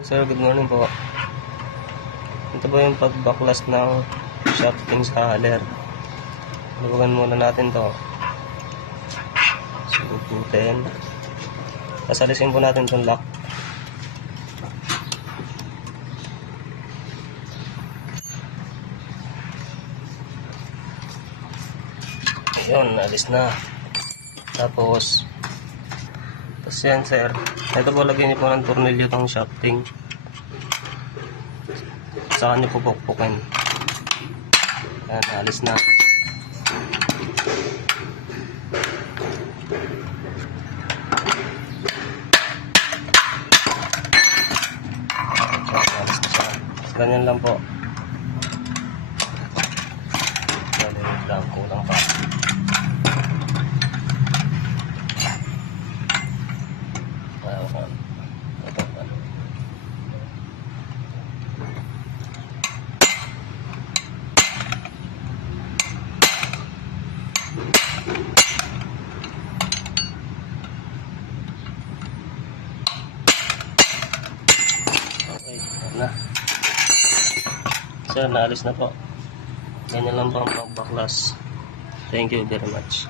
Sir, good morning po. Ito po yung pagbaklas ng shafting sa haler. Luwagan muna natin to. Subutin. Kasalisin po natin itong lock. Ayun, alis na. Tapos yan sir, ito po lagyan niyo po ng tornilyo itong shafting. Saka niyo po pukpukin. Yan, alis na. Yan, alis na siya. Ganyan lang po. Galing lang, kulang pa. Na. So, naalis na po. Ganyan lang po ang pagbaklas. Thank you very much.